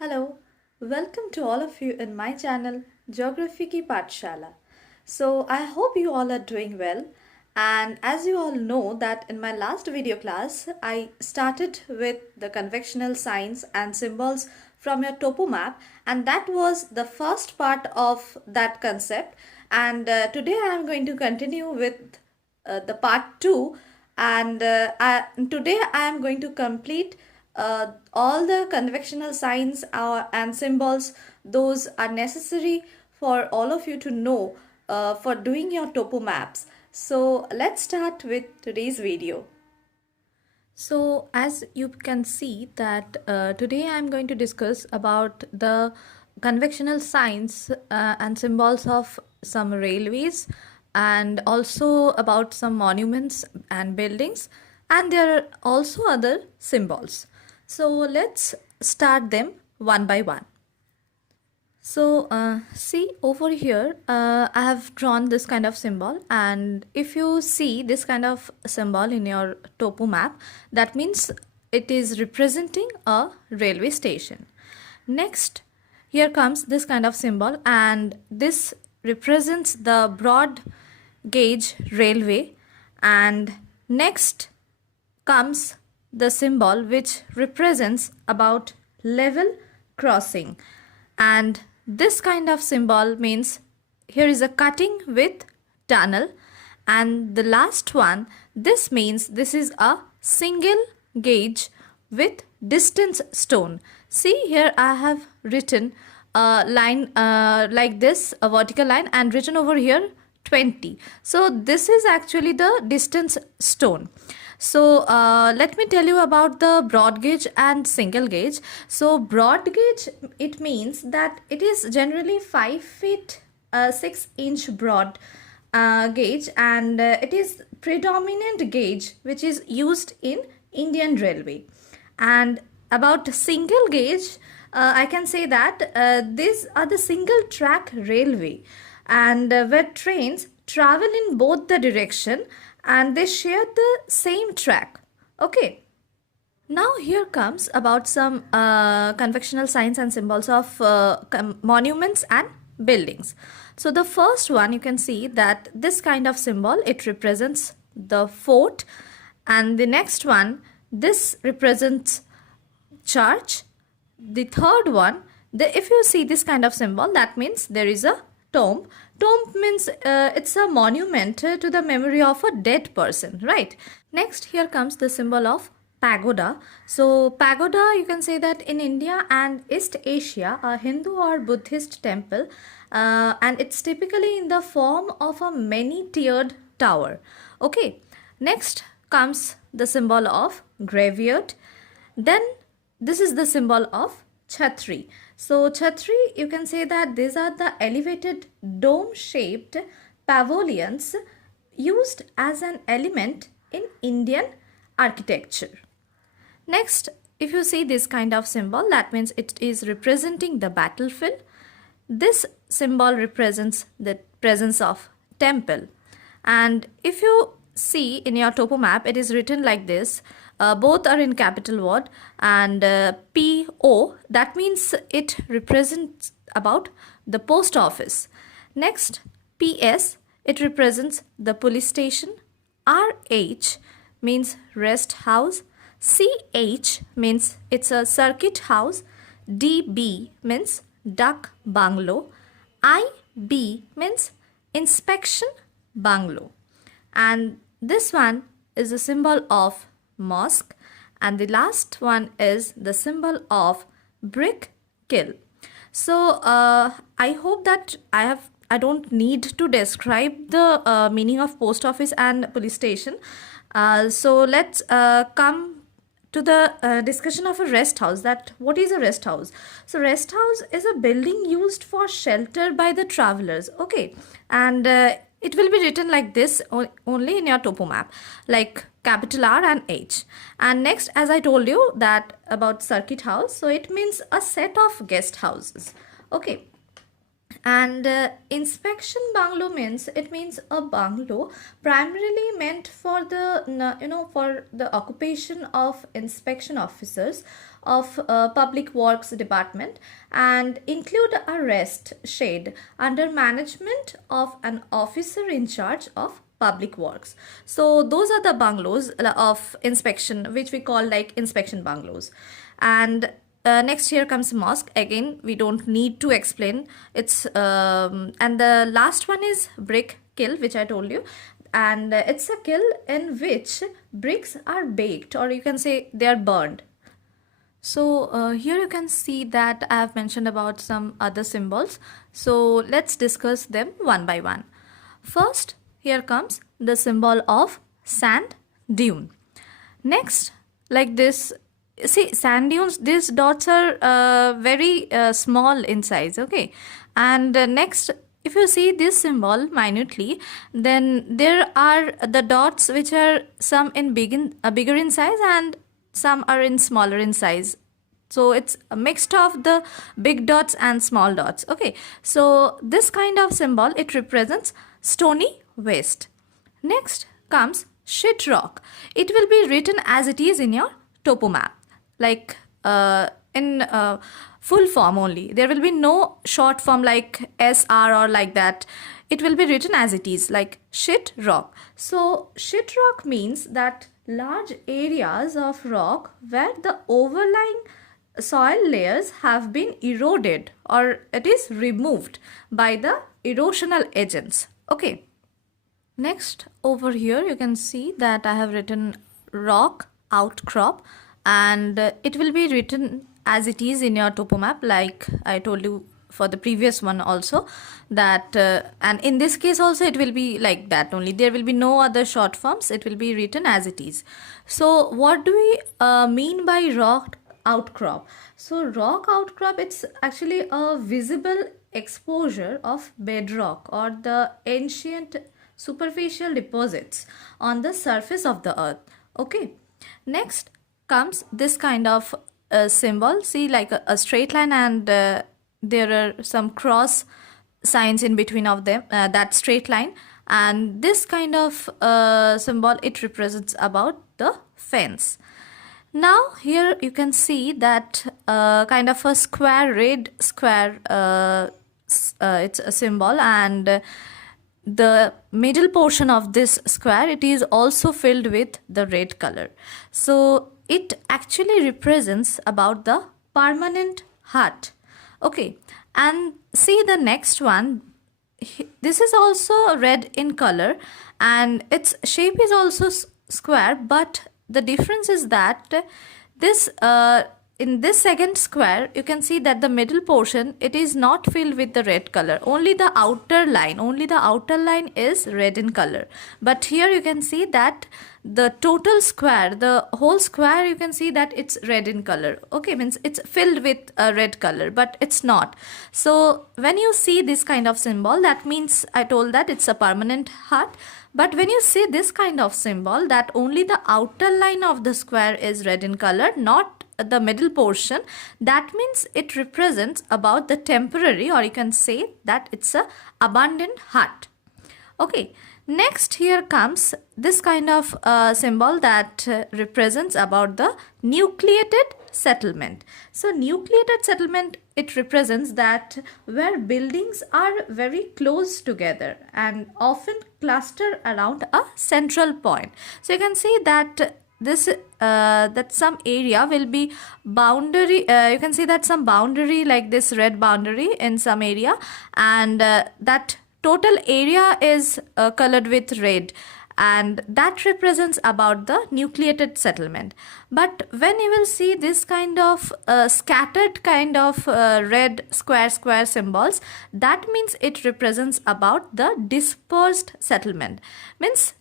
Hello, welcome to all of you in my channel Geography Ki Pathshala. So I hope you all are doing well, and as you all know that in my last video class I started with the convectional signs and symbols from your topo map, and that was the first part of that concept. And today I am going to continue with the part 2, and today I am going to complete all the convectional signs and symbols those are necessary for all of you to know for doing your topo maps. So let's start with today's video. So as you can see that today I'm going to discuss about the convectional signs and symbols of some railways, and also about some monuments and buildings, and there are also other symbols. So let's start them one by one. So see over here, I have drawn this kind of symbol, and if you see this kind of symbol in your topo map, that means it is representing a railway station. Next, here comes this kind of symbol, and this represents the broad gauge railway. And next comes the symbol which represents about level crossing, and this kind of symbol means here is a cutting with tunnel. And the last one, this means this is a single gauge with distance stone. See here I have written a line like this, a vertical line, and written over here 20. So this is actually the distance stone. So let me tell you about the broad gauge and single gauge. So broad gauge, it means that it is generally 5 feet 6 inch broad gauge, and it is predominant gauge which is used in Indian Railway. And about single gauge, I can say that these are the single track railway, and where trains travel in both the direction and they share the same track. Okay. Now here comes about some convectional signs and symbols of monuments and buildings. So the first one, you can see that this kind of symbol, it represents the fort, and the next one, this represents church. The third one, if you see this kind of symbol, that means there is a tomb. Tomb means it's a monument to the memory of a dead person, right? Next, here comes the symbol of pagoda. So pagoda, you can say that in India and East Asia, a Hindu or Buddhist temple, and it's typically in the form of a many-tiered tower. Okay. Next comes the symbol of graveyard. Then this is the symbol of chhatri. So chhatri, you can say that these are the elevated dome-shaped pavilions used as an element in Indian architecture. Next, if you see this kind of symbol, that means it is representing the battlefield. This symbol represents the presence of temple. And if you see in your topo map, it is written like this. Both are in capital word, and PO, that means it represents about the post office. Next, PS, it represents the police station. RH means rest house. CH means it's a circuit house. DB means duck bungalow. IB means inspection bungalow. And this one is a symbol of mosque, and the last one is the symbol of brick kiln. So I hope that I don't need to describe the meaning of post office and police station. So let's come to the discussion of a rest house. That what is a rest house? So rest house is a building used for shelter by the travelers. Okay, and it will be written like this only in your topo map, like capital R and H. And next, as I told you that about circuit house, so it means a set of guest houses. Okay. And inspection bungalow means, it means a bungalow primarily meant for the for the occupation of inspection officers of public works department, and include a rest shade under management of an officer in charge of public works. So those are the bungalows of inspection, which we call like inspection bungalows. And next here comes mosque. Again, we don't need to explain. It's and the last one is brick kiln, which I told you. And it's a kiln in which bricks are baked, or you can say they are burned. So here you can see that I have mentioned about some other symbols. So let's discuss them one by one. First, here comes the symbol of sand dune. Next, like this, see sand dunes, these dots are very small in size, okay? And next, if you see this symbol minutely, then there are the dots which are some in bigger in size and some are in smaller in size. So it's a mixed of the big dots and small dots, okay? So this kind of symbol, it represents stony waste. Next comes shit rock. It will be written as it is in your topo map, like in full form only. There will be no short form like SR or like that. It will be written as it is, like shit rock. So shit rock means that large areas of rock where the overlying soil layers have been eroded, or it is removed by the erosional agents, okay? Next, over here you can see that I have written rock outcrop, and it will be written as it is in your topo map, like I told you for the previous one also, that and in this case also it will be like that only. There will be no other short forms. It will be written as it is. So what do we mean by rock outcrop? So rock outcrop, it's actually a visible exposure of bedrock or the ancient superficial deposits on the surface of the earth, okay? Next comes this kind of symbol. See, like a straight line, and there are some cross signs in between of them, that straight line. And this kind of symbol, it represents about the fence. Now here you can see that kind of a square, red square, it's a symbol, and the middle portion of this square, it is also filled with the red color. So it actually represents about the permanent hut, okay? And see the next one, this is also red in color and its shape is also square, but the difference is that this in this second square you can see that the middle portion, it is not filled with the red color. Only the outer line is red in color. But here you can see that the total square, the whole square, you can see that it's red in color, okay? Means it's filled with a red color, but it's not. So when you see this kind of symbol, that means I told that it's a permanent hut. But when you see this kind of symbol, that only the outer line of the square is red in color, not the middle portion, that means it represents about the temporary, or you can say that it's a abandoned hut, okay? Next, here comes this kind of symbol that represents about the nucleated settlement. So nucleated settlement, it represents that where buildings are very close together and often cluster around a central point. So you can see that this that some area will be boundary, you can see that some boundary like this red boundary in some area, and that total area is colored with red, and that represents about the nucleated settlement. But when you will see this kind of scattered kind of red square symbols, that means it represents about the dispersed settlement. Means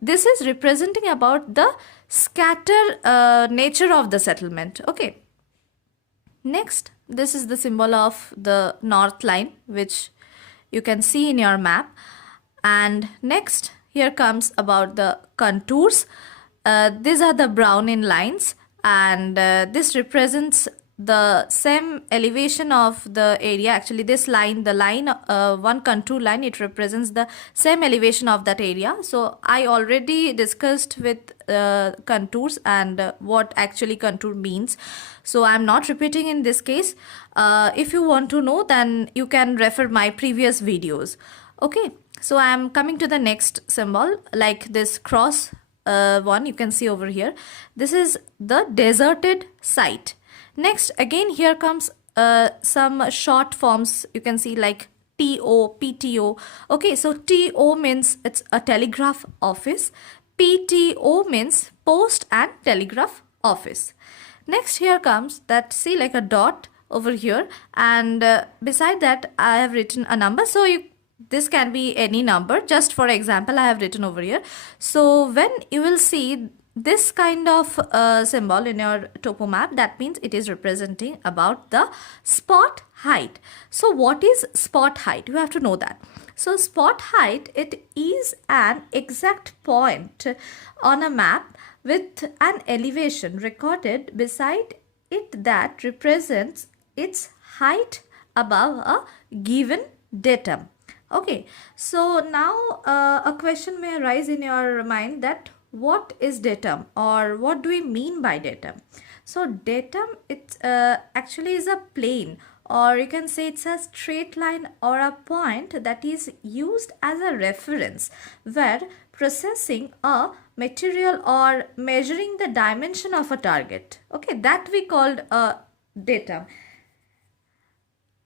this is representing about the scatter nature of the settlement, okay? Next, this is the symbol of the north line, which you can see in your map. And next, here comes about the contours. These are the brown in lines, and this represents the same elevation of the area. Actually, this line, the line, one contour line, it represents the same elevation of that area. So I already discussed with contours and what actually contour means, so I'm not repeating in this case. If you want to know, then you can refer my previous videos. Okay, so I'm coming to the next symbol, like this cross one you can see over here. This is the deserted site. Next, again, here comes some short forms you can see, like TO, PTO. Okay, so TO means it's a telegraph office. PTO means post and telegraph office. Next, here comes that, see, like a dot over here, and beside that I have written a number. So this can be any number. Just for example, I have written over here. So when you will see this kind of symbol in your topo map, that means it is representing about the spot height. So what is spot height? You have to know that. So spot height, it is an exact point on a map with an elevation recorded beside it that represents its height above a given datum. Okay, so now a question may arise in your mind, that what is datum, or what do we mean by datum? So datum, it actually is a plane, or you can say it's a straight line or a point that is used as a reference where processing a material or measuring the dimension of a target. Okay, that we called a datum.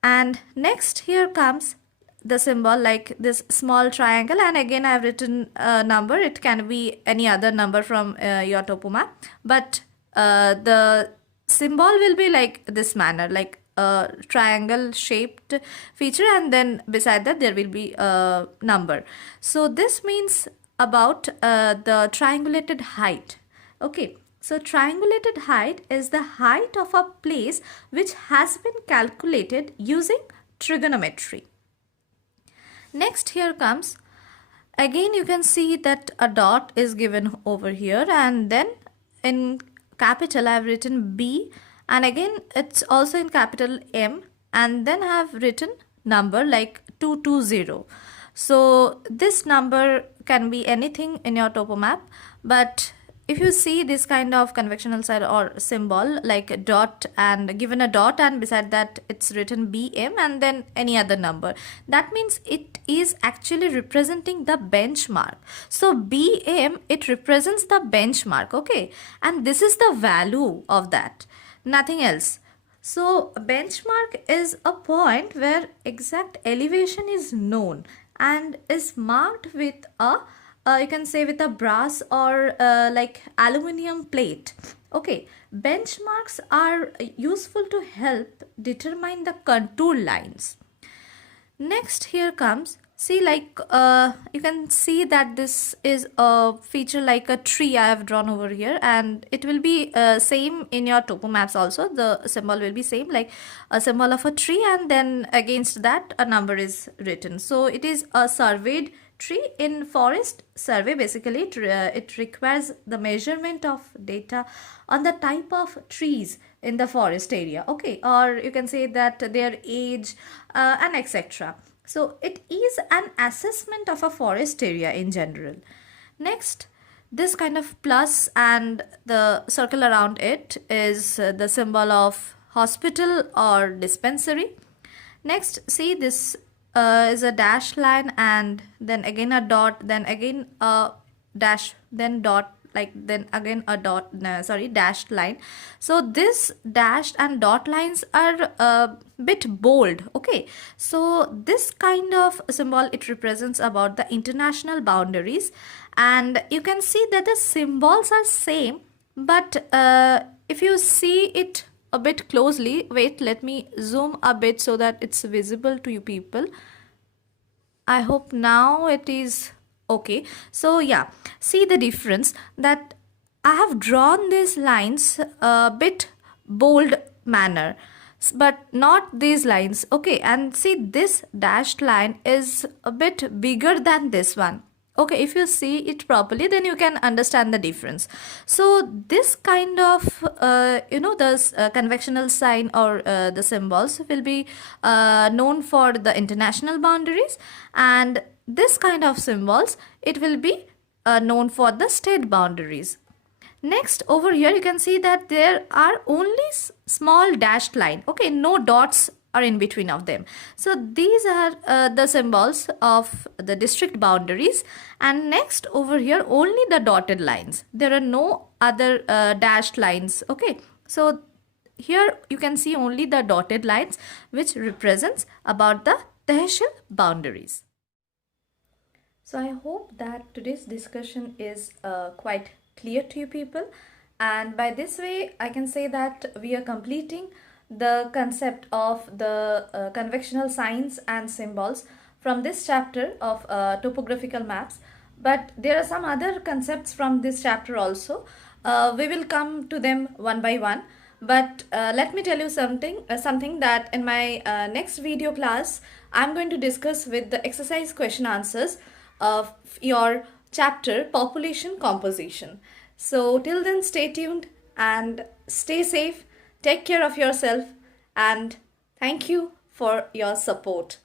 And next, here comes the symbol, like this small triangle, and again I have written a number. It can be any other number from your topo map, but the symbol will be like this manner, like a triangle shaped feature, and then beside that there will be a number. So this means about the triangulated height. Okay, so triangulated height is the height of a place which has been calculated using trigonometry. Next, here comes, again you can see that a dot is given over here, and then in capital I have written B, and again it's also in capital M, and then I have written number like 220. So this number can be anything in your topo map, but if you see this kind of conventional side or symbol like a dot, and given a dot and beside that it's written BM and then any other number, that means it is actually representing the benchmark. So BM, it represents the benchmark. Okay, and this is the value of that, nothing else. So benchmark is a point where exact elevation is known and is marked with a you can say with a brass or like aluminum plate. Okay, benchmarks are useful to help determine the contour lines. Next, here comes, see, like you can see that this is a feature like a tree I have drawn over here, and it will be same in your topo maps also. The symbol will be same, like a symbol of a tree, and then against that a number is written. So it is a surveyed tree. In forest survey, basically it requires the measurement of data on the type of trees in the forest area. Okay, or you can say that their age and etc. So it is an assessment of a forest area in general. Next, this kind of plus and the circle around it is the symbol of hospital or dispensary. Next, see, this is a dash line, and then again a dot, then again a dash, then dot, like then again a dot, dashed line. So this dashed and dot lines are a bit bold. Okay, so this kind of symbol, it represents about the international boundaries, and you can see that the symbols are same, but if you see it a bit closely, wait, let me zoom a bit so that it's visible to you people. I hope now it is okay. So yeah, see the difference, that I have drawn these lines a bit bold manner, but not these lines. Okay, and see, this dashed line is a bit bigger than this one. Okay, if you see it properly, then you can understand the difference. So this kind of the convectional sign or the symbols will be known for the international boundaries, and this kind of symbols, it will be known for the state boundaries. Next, over here you can see that there are only small dashed line. Okay, no dots are in between of them. So these are the symbols of the district boundaries. And next, over here only the dotted lines. There are no other dashed lines. Okay, so here you can see only the dotted lines, which represents about the tehsil boundaries. So I hope that today's discussion is quite clear to you people, and by this way I can say that we are completing the concept of the convectional signs and symbols from this chapter of topographical maps. But there are some other concepts from this chapter also. We will come to them one by one. But let me tell you something that in my next video class I'm going to discuss with the exercise question answers of your chapter population composition. So till then, stay tuned and stay safe, take care of yourself, and thank you for your support.